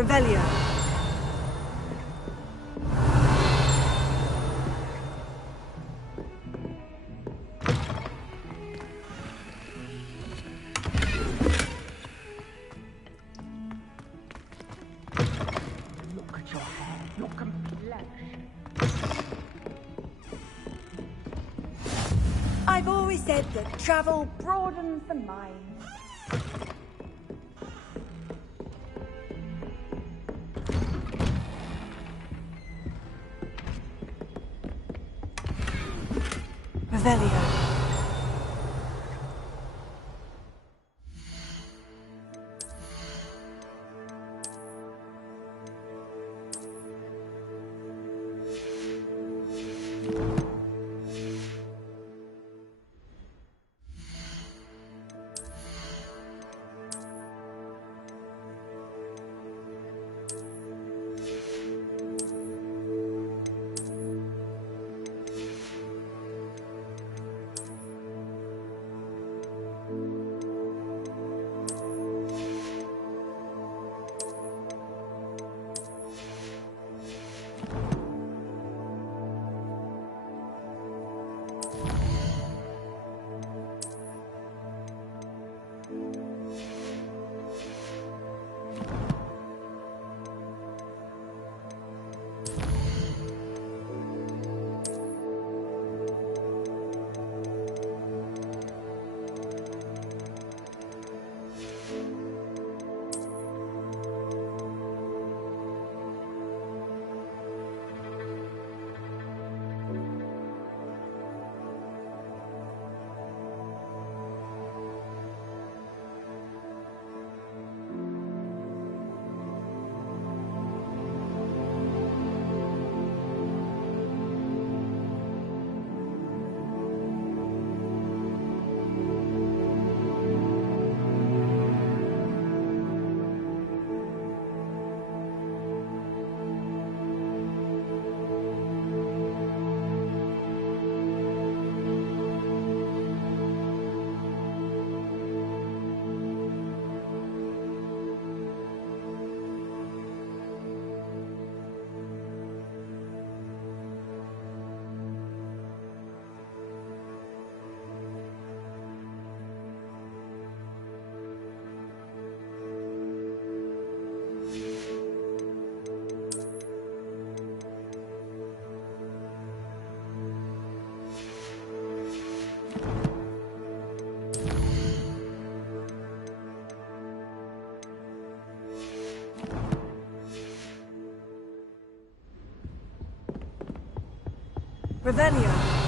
Revelio. Look at your hair. You're complexion. I've always said that travel broadens the mind. Revelio. Revelio.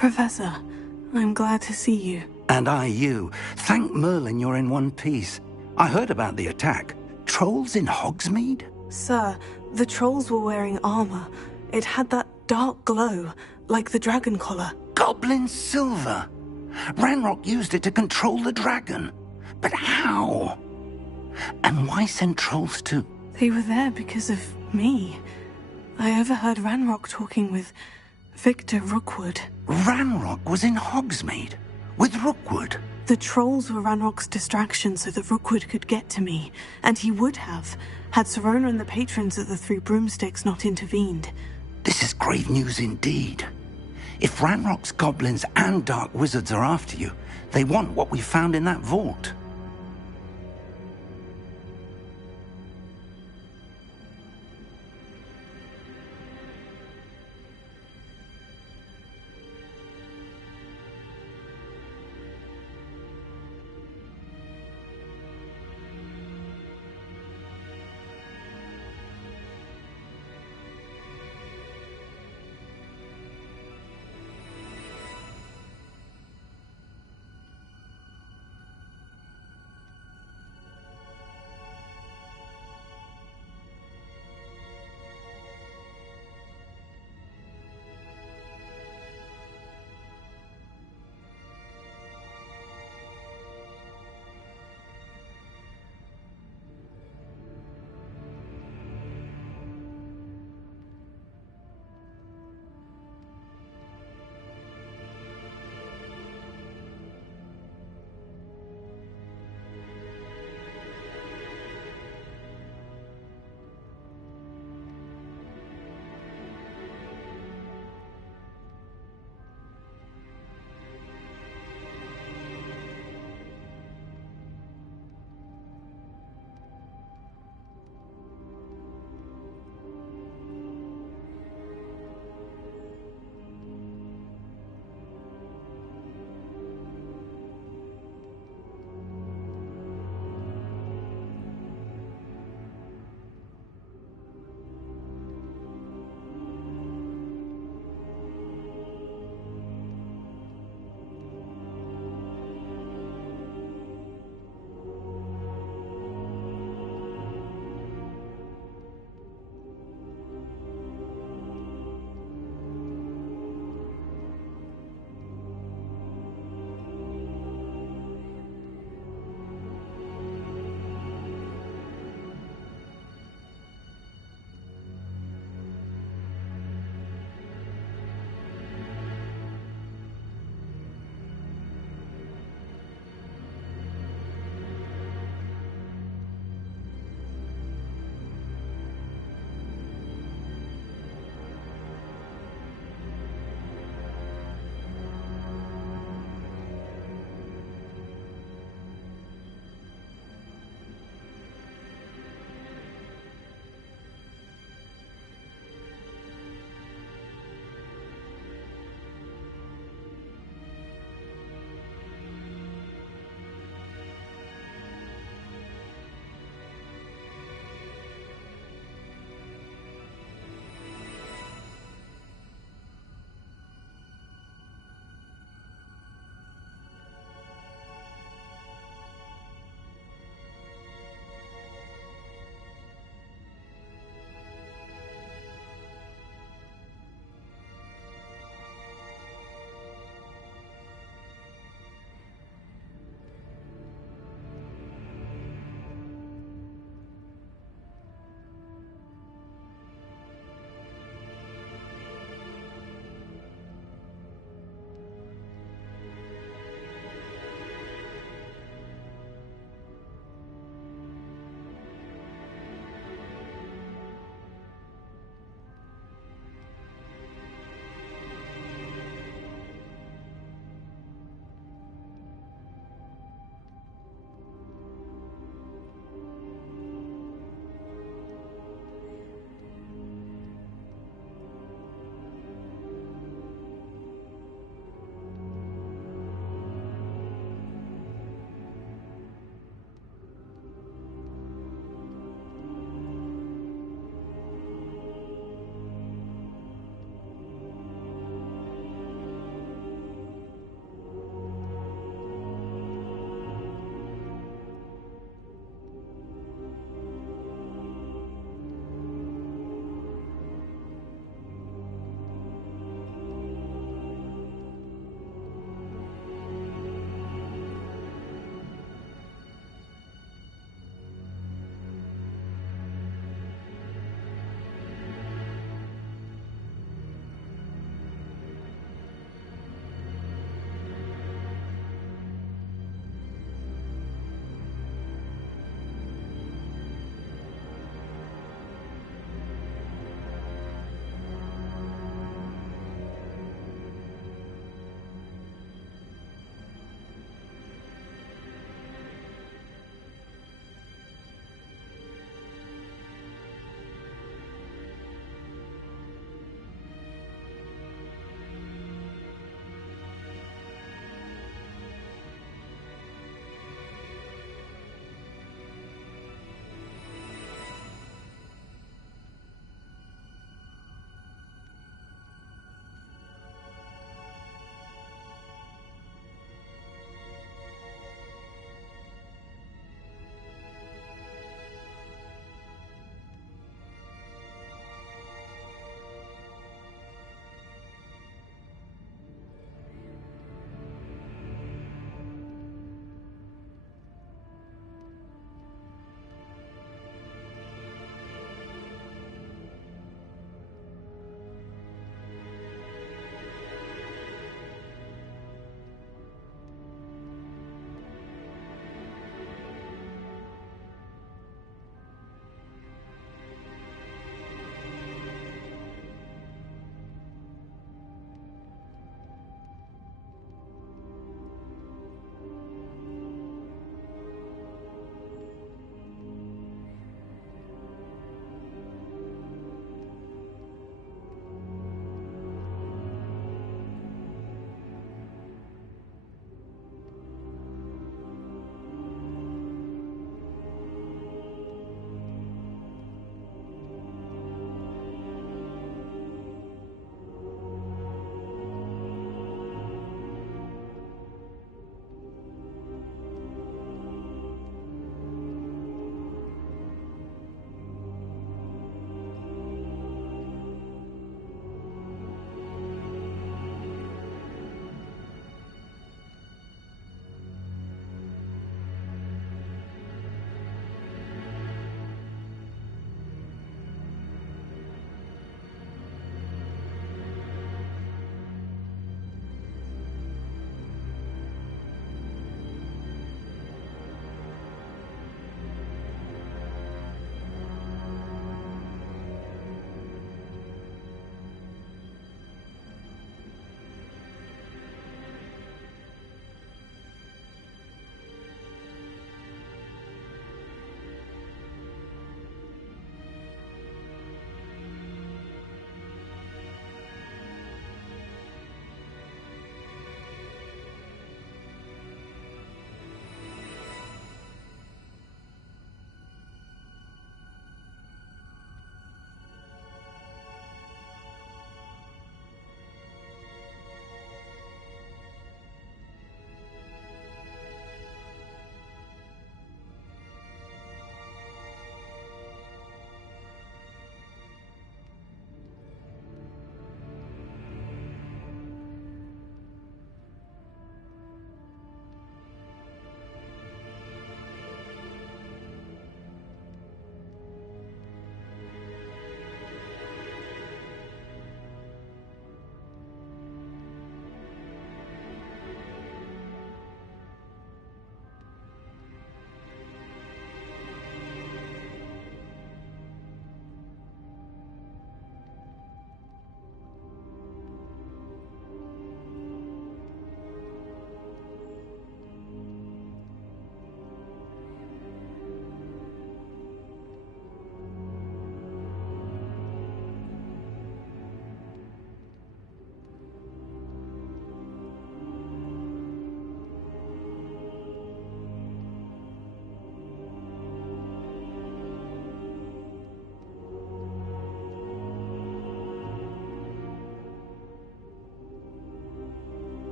Professor, I'm glad to see you. And I you. Thank Merlin you're in one piece. I heard about the attack. Trolls in Hogsmeade? Sir, the trolls were wearing armor. It had that dark glow, like the dragon collar. Goblin silver! Ranrock used it to control the dragon. But how? And why send trolls too? They were there because of me. I overheard Ranrock talking with Victor Rookwood. Ranrock was in Hogsmeade? With Rookwood? The trolls were Ranrock's distraction so that Rookwood could get to me, and he would have, had Sirona and the patrons at the Three Broomsticks not intervened. This is grave news indeed. If Ranrock's goblins and dark wizards are after you, they want what we found in that vault.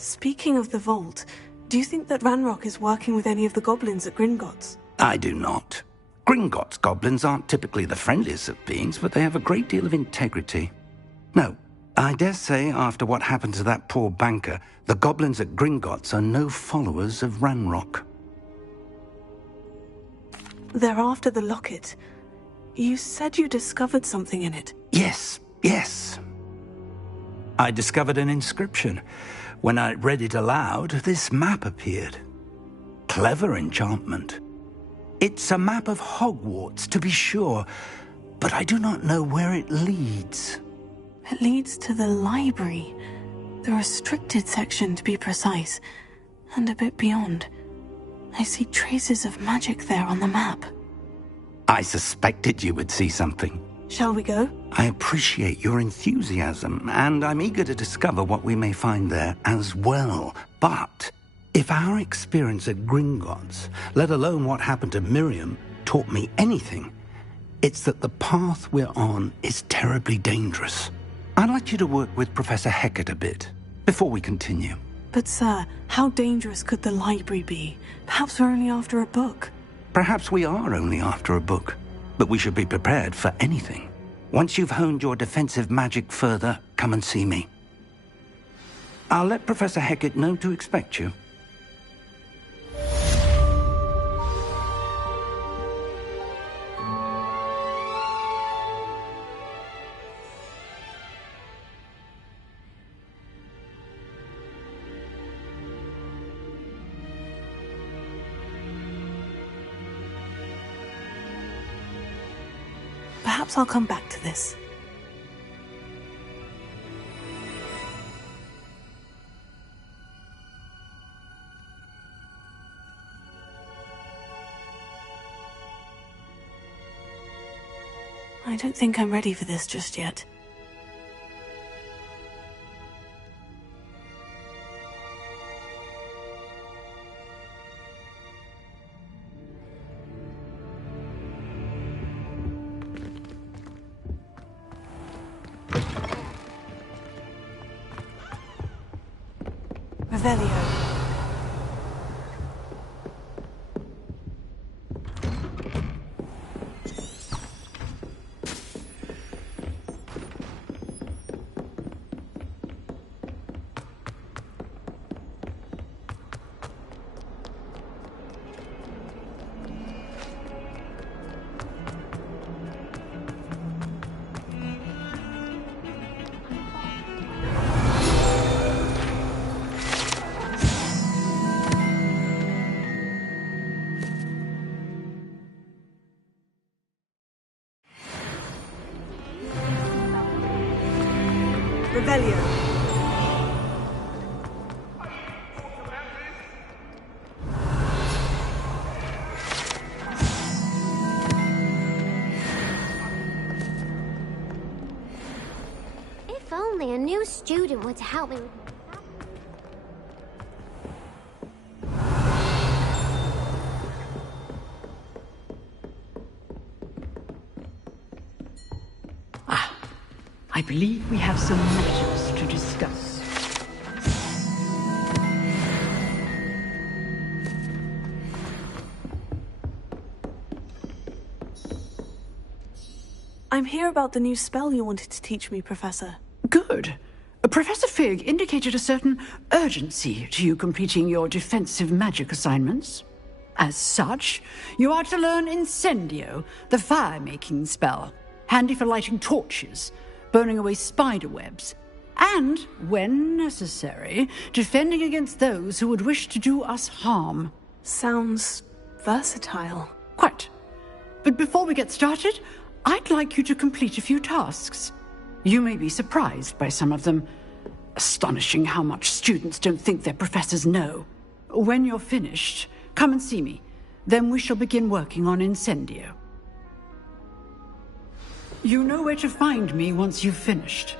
Speaking of the vault, do you think that Ranrock is working with any of the goblins at Gringotts? I do not. Gringotts goblins aren't typically the friendliest of beings, but they have a great deal of integrity. No, I dare say after what happened to that poor banker, the goblins at Gringotts are no followers of Ranrock. They're after the locket. You said you discovered something in it. Yes. I discovered an inscription. When I read it aloud, this map appeared. Clever enchantment. It's a map of Hogwarts, to be sure, but I do not know where it leads. It leads to the library. The restricted section, to be precise, and a bit beyond. I see traces of magic there on the map. I suspected you would see something. Shall we go? I appreciate your enthusiasm, and I'm eager to discover what we may find there as well. But if our experience at Gringotts, let alone what happened to Miriam, taught me anything, it's that the path we're on is terribly dangerous. I'd like you to work with Professor Hecat a bit before we continue. But sir, how dangerous could the library be? Perhaps we're only after a book. Perhaps we are only after a book, but we should be prepared for anything. Once you've honed your defensive magic further, come and see me. I'll let Professor Hecat know to expect you. Perhaps I'll come back to this. I don't think I'm ready for this just yet. Revelio. Revelio. If only a new student were to help me with... I believe we have some matters to discuss. I'm here about the new spell you wanted to teach me, Professor. Good. Professor Fig indicated a certain urgency to you completing your defensive magic assignments. As such, you are to learn Incendio, the fire-making spell, handy for lighting torches, burning away spider webs, and, when necessary, defending against those who would wish to do us harm. Sounds versatile. Quite. But before we get started, I'd like you to complete a few tasks. You may be surprised by some of them. Astonishing how much students don't think their professors know. When you're finished, come and see me. Then we shall begin working on Incendio. You know where to find me once you've finished.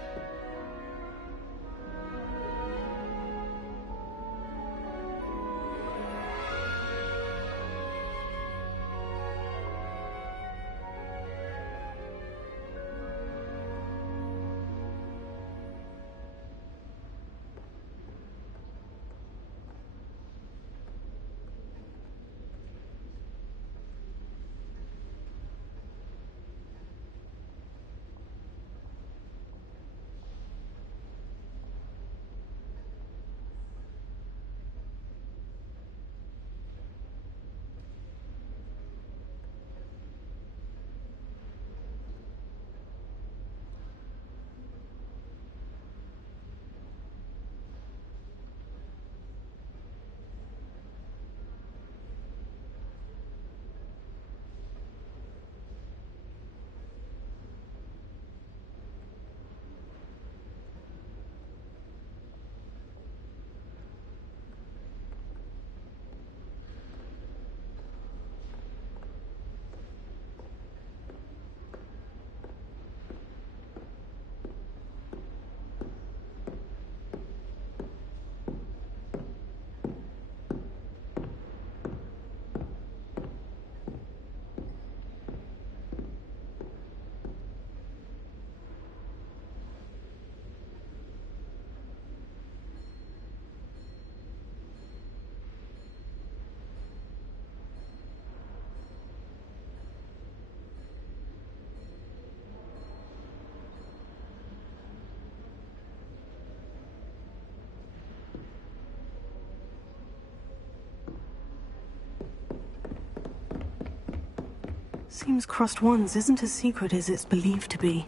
Seems crossed wands isn't as secret as it's believed to be.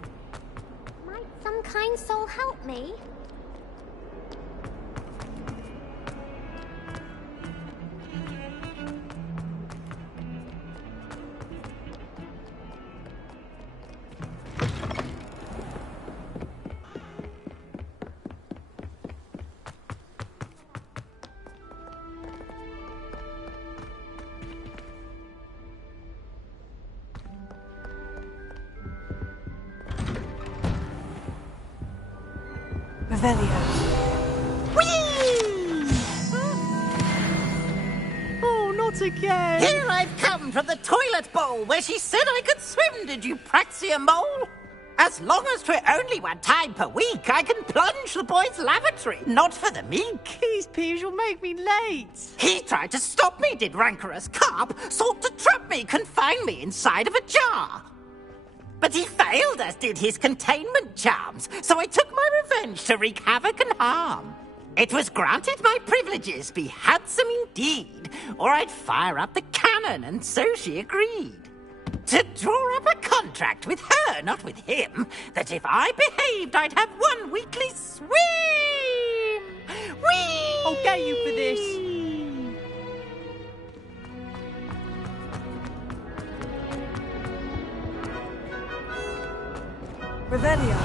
Might some kind soul help me? Oh, not again! Here I've come from the toilet bowl where she said I could swim, did you praxia mole? As long as 'twere only one time per week, I can plunge the boy's lavatory, not for the meek. These peas will make me late. He tried to stop me, did rancorous carp, sought to trap me, confine me inside of a jar. But he failed, as did his containment charms, so I took my revenge to wreak havoc and harm. It was granted my privileges be handsome indeed, or I'd fire up the cannon, and so she agreed. To draw up a contract with her, not with him, that if I behaved, I'd have one weekly swim! Whee! I'll get you for this. Revelio.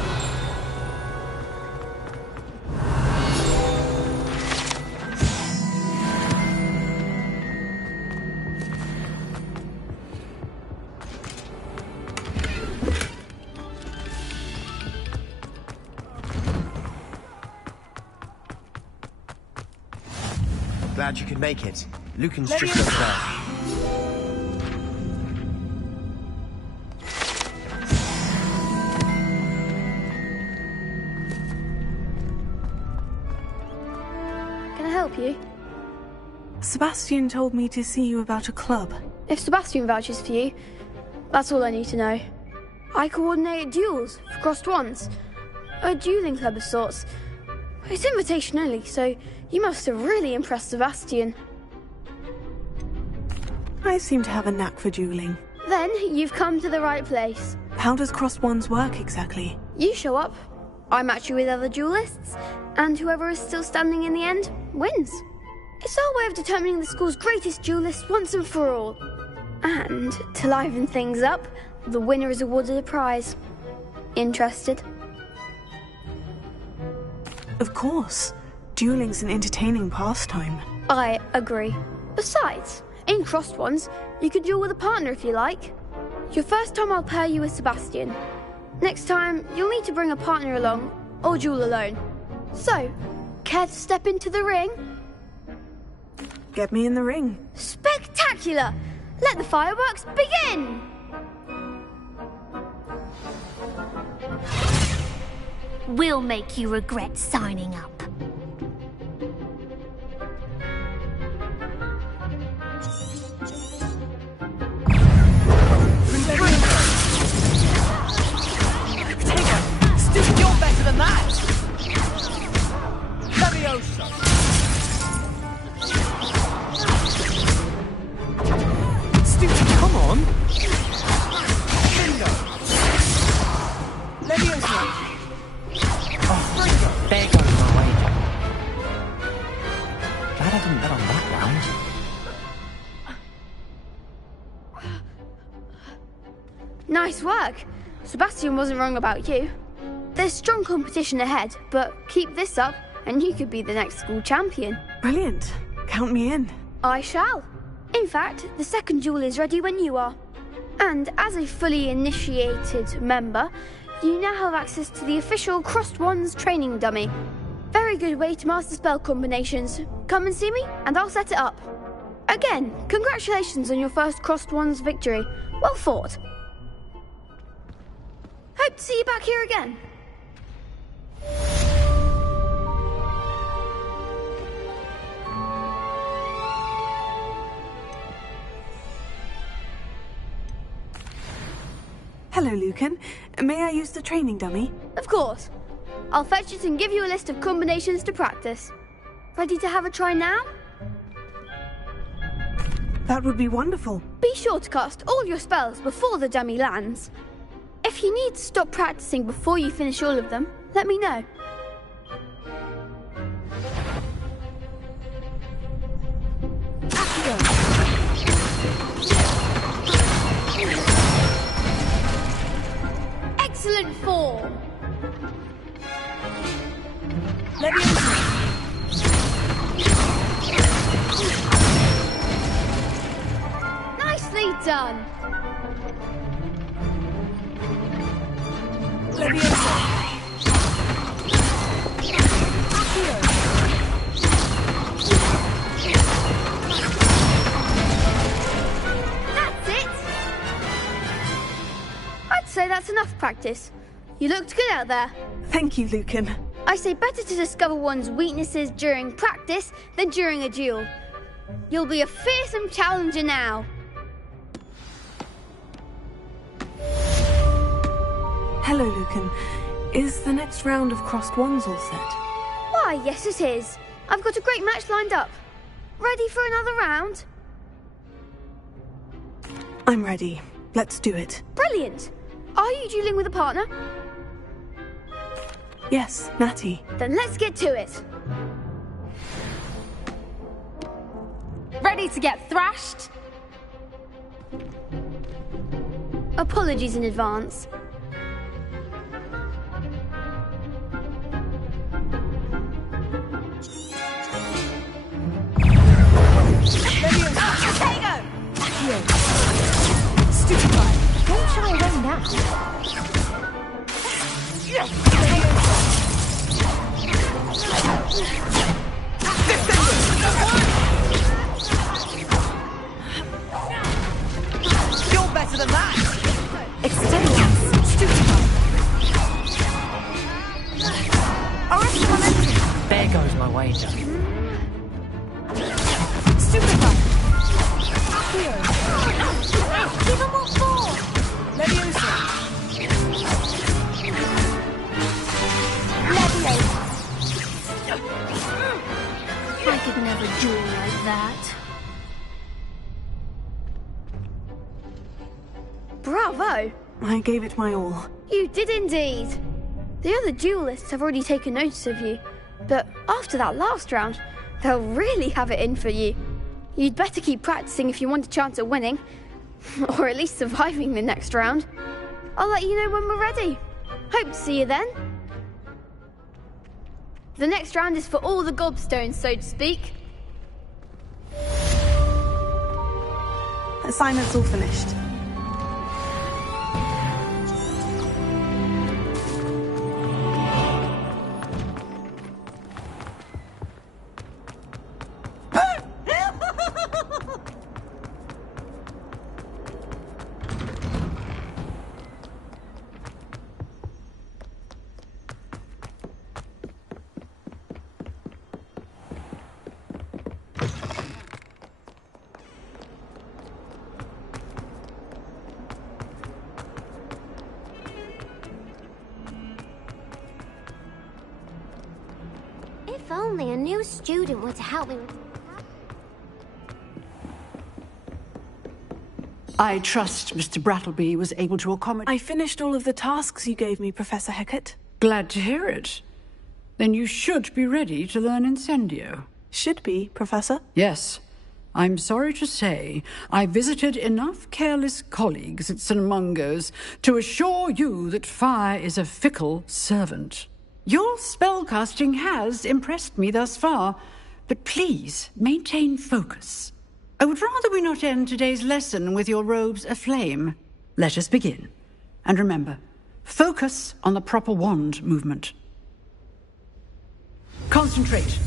Glad you could make it. Lucan's just over there. Can I help you? Sebastian told me to see you about a club. If Sebastian vouches for you, that's all I need to know. I coordinate duels for crossed wands. A dueling club of sorts. It's invitation only, so you must have really impressed Sebastian. I seem to have a knack for dueling. Then you've come to the right place. How does crossed wands work exactly? You show up, I match you with other duelists, and whoever is still standing in the end wins. It's our way of determining the school's greatest duelist once and for all. And to liven things up, the winner is awarded a prize. Interested? Of course. Dueling's an entertaining pastime. I agree. Besides, in crossed wands, you could duel with a partner if you like. Your first time I'll pair you with Sebastian. Next time, you'll need to bring a partner along, or duel alone. So, care to step into the ring? Get me in the ring. Spectacular! Let the fireworks begin! We'll make you regret signing up. Stupid, you're better than that! Leviosa! Stupid, come on! Bingo! Leviosa! Oh, there goes my wager. Glad I didn't bet on that round. Nice work. Sebastian wasn't wrong about you. There's strong competition ahead, but keep this up and you could be the next school champion. Brilliant. Count me in. I shall. In fact, the second duel is ready when you are. And as a fully initiated member, you now have access to the official Crossed Wands training dummy. Very good way to master spell combinations. Come and see me and I'll set it up. Again, congratulations on your first Crossed Wands victory. Well fought. Hope to see you back here again. Hello, Lucan. May I use the training dummy? Of course. I'll fetch it and give you a list of combinations to practice. Ready to have a try now? That would be wonderful. Be sure to cast all your spells before the dummy lands. If you need to stop practicing before you finish all of them, let me know. Excellent form. Nicely done. That's it. I'd say that's enough practice. You looked good out there. Thank you, Lucan. I say better to discover one's weaknesses during practice than during a duel. You'll be a fearsome challenger now. Hello, Lucan. Is the next round of crossed wands all set? Why, yes it is. I've got a great match lined up. Ready for another round? I'm ready. Let's do it. Brilliant. Are you dueling with a partner? Yes, Natty. Then let's get to it. Ready to get thrashed? Apologies in advance. Stupefy. Don't shy away now. You're better than that! Extenuate. Stupefy. Arrest momentum. There goes my wager. Stupefy. Give them what for? Leviosa. I could never duel like that. Bravo! I gave it my all. You did indeed. The other duelists have already taken notice of you, but after that last round, they'll really have it in for you. You'd better keep practicing if you want a chance at winning, or at least surviving the next round. I'll let you know when we're ready. Hope to see you then. The next round is for all the gobstones, so to speak. Assignment's all finished. If only a new student were to help me with... I trust Mr. Brattleby was able to accommodate... I finished all of the tasks you gave me, Professor Hecat. Glad to hear it. Then you should be ready to learn Incendio. Should be, Professor. Yes. I'm sorry to say, I visited enough careless colleagues at St. Mungo's to assure you that fire is a fickle servant. Your spellcasting has impressed me thus far, but please maintain focus. I would rather we not end today's lesson with your robes aflame. Let us begin. And remember, focus on the proper wand movement. Concentrate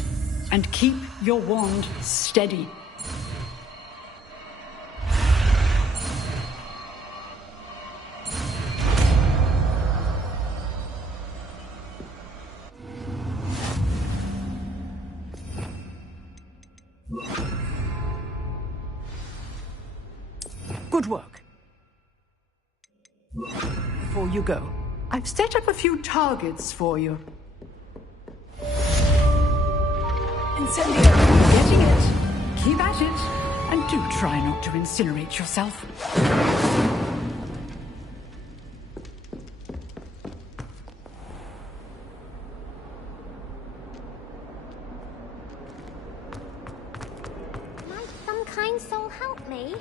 and keep your wand steady. Good work. Before you go, I've set up a few targets for you. Incendio. Getting it. Keep at it. And do try not to incinerate yourself. Might some kind soul help me?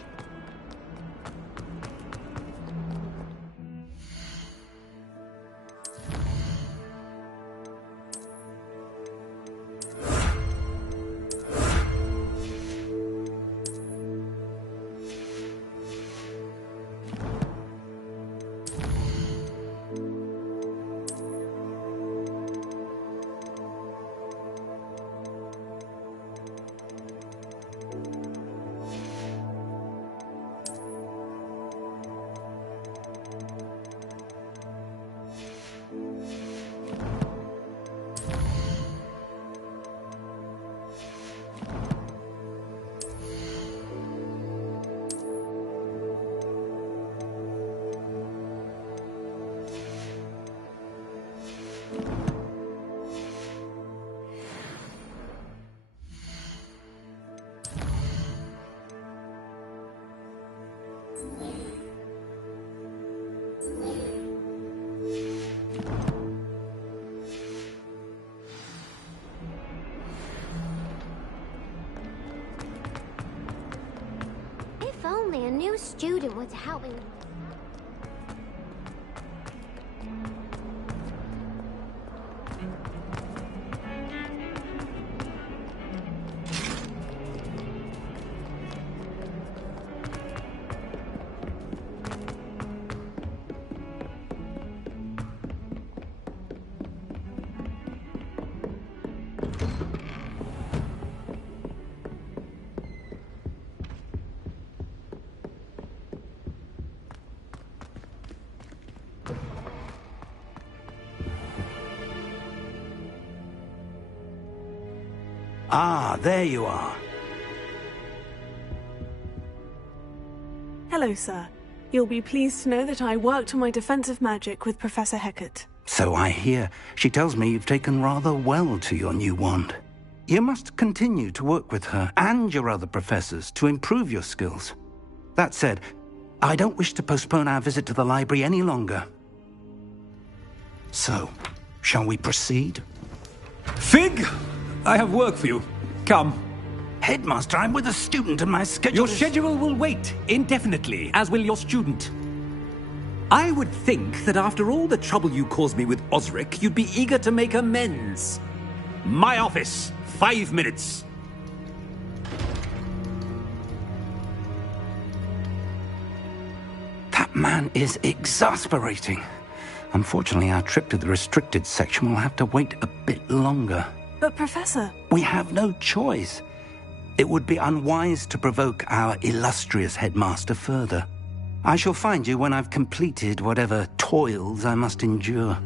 If only a new student were to help me. Ah, there you are. Hello, sir. You'll be pleased to know that I worked on my defensive magic with Professor Hecat. So I hear. She tells me you've taken rather well to your new wand. You must continue to work with her and your other professors to improve your skills. That said, I don't wish to postpone our visit to the library any longer. So, shall we proceed? Fig! I have work for you. Come. Headmaster, I'm with a student and my schedule Your schedule will wait indefinitely, as will your student. I would think that after all the trouble you caused me with Osric, you'd be eager to make amends. My office. 5 minutes. That man is exasperating. Unfortunately, our trip to the restricted section will have to wait a bit longer. But, Professor... We have no choice. It would be unwise to provoke our illustrious headmaster further. I shall find you when I've completed whatever toils I must endure.